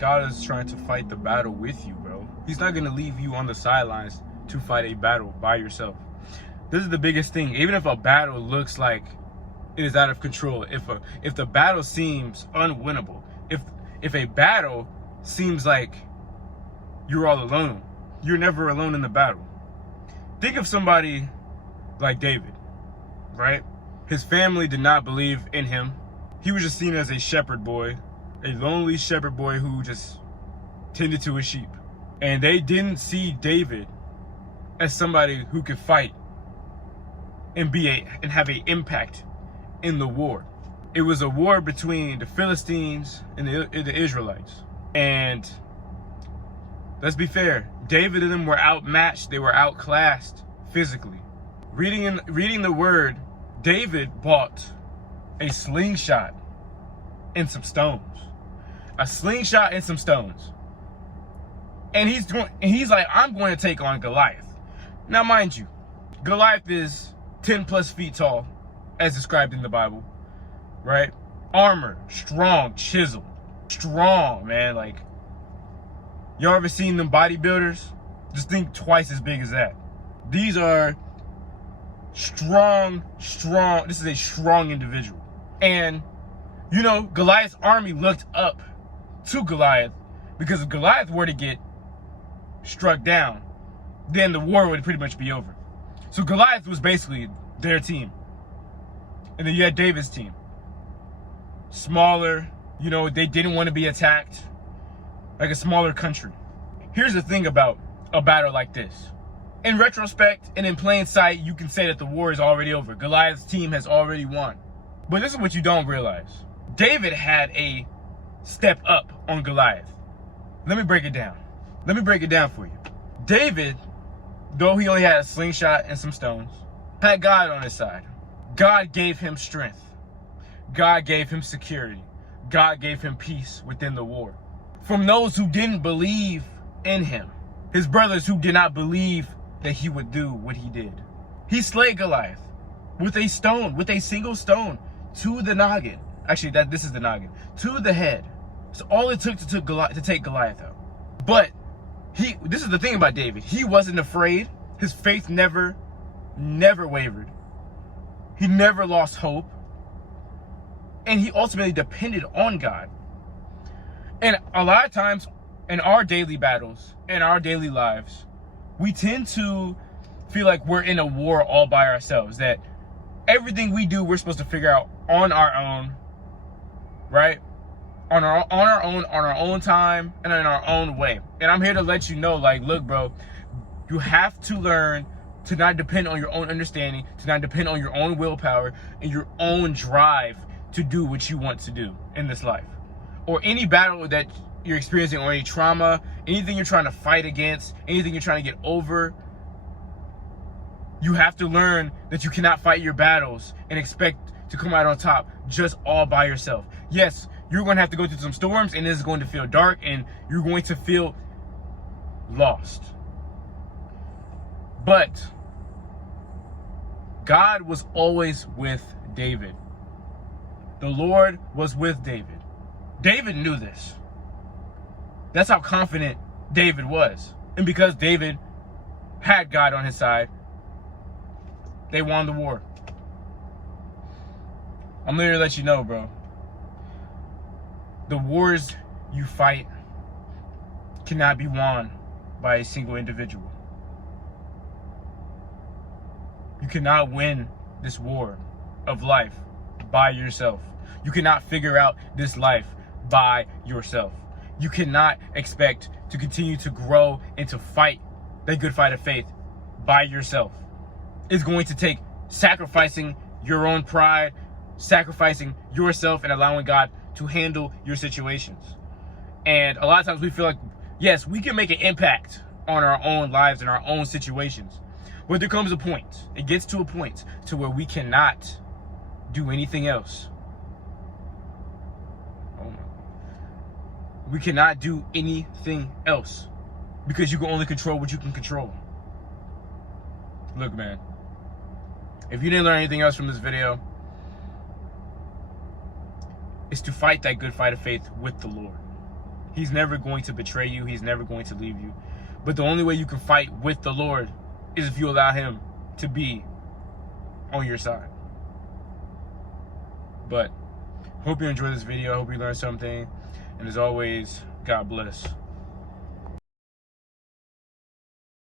God is trying to fight the battle with you, bro. He's not going to leave you on the sidelines to fight a battle by yourself. This is the biggest thing. Even if a battle looks like it is out of control, if the battle seems unwinnable, if a battle seems like you're all alone, you're never alone in the battle. Think of somebody like David, right? His family did not believe in him. He was just seen as a shepherd boy, a lonely shepherd boy who just tended to his sheep. And they didn't see David as somebody who could fight and have an impact in the war. It was a war between the Philistines and the Israelites. And let's be fair, David and them were outmatched. They were outclassed physically. Reading the word, David bought a slingshot and some stones. A slingshot and some stones. And he's like, I'm going to take on Goliath. Now, mind you, Goliath is 10 plus feet tall, as described in the Bible, right? Armor, strong, chiseled, strong, man. Like, y'all ever seen them bodybuilders? Just think twice as big as that. These are strong. This is a strong individual. And, you know, Goliath's army looked up to Goliath, because if Goliath were to get struck down, then the war would pretty much be over. So Goliath was basically their team. And then you had David's team. Smaller, you know, they didn't want to be attacked, like a smaller country. Here's the thing about a battle like this. In retrospect and in plain sight, you can say that the war is already over. Goliath's team has already won. But this is what you don't realize. David had a step up on Goliath. Let me break it down. Let me break it down for you. David, though he only had a slingshot and some stones, had God on his side. God gave him strength. God gave him security. God gave him peace within the war. From those who didn't believe in him, his brothers who did not believe that he would do what he did, he slayed Goliath with a stone, with a single stone, to the noggin. Actually, this is the noggin, to the head. So all it took to take Goliath out. But this is the thing about David. He wasn't afraid. His faith never wavered. He never lost hope. And he ultimately depended on God. And a lot of times in our daily battles, in our daily lives, we tend to feel like we're in a war all by ourselves. That everything we do, we're supposed to figure out on our own, right? On our own time, and in our own way. And I'm here to let you know, like, look, bro, you have to learn to not depend on your own understanding, to not depend on your own willpower and your own drive to do what you want to do in this life. Or any battle that you're experiencing, or any trauma, anything you're trying to fight against, anything you're trying to get over. You have to learn that you cannot fight your battles and expect to come out on top just all by yourself. Yes, you're going to have to go through some storms, and it's going to feel dark, and you're going to feel lost. But God was always with David. The Lord was with David. David knew this. That's how confident David was. And because David had God on his side, they won the war. I'm here to let you know, bro. The wars you fight cannot be won by a single individual. You cannot win this war of life by yourself. You cannot figure out this life by yourself. You cannot expect to continue to grow and to fight the good fight of faith by yourself. It's going to take sacrificing your own pride, sacrificing yourself, and allowing God to handle your situations. And a lot of times we feel like, yes, we can make an impact on our own lives and our own situations. But there comes a point, it gets to a point to where we cannot do anything else. We cannot do anything else because you can only control what you can control. Look, man, if you didn't learn anything else from this video, it's to fight that good fight of faith with the Lord. He's never going to betray you. He's never going to leave you. But the only way you can fight with the Lord is if you allow him to be on your side. But hope you enjoyed this video. I hope you learned something. And as always, God bless.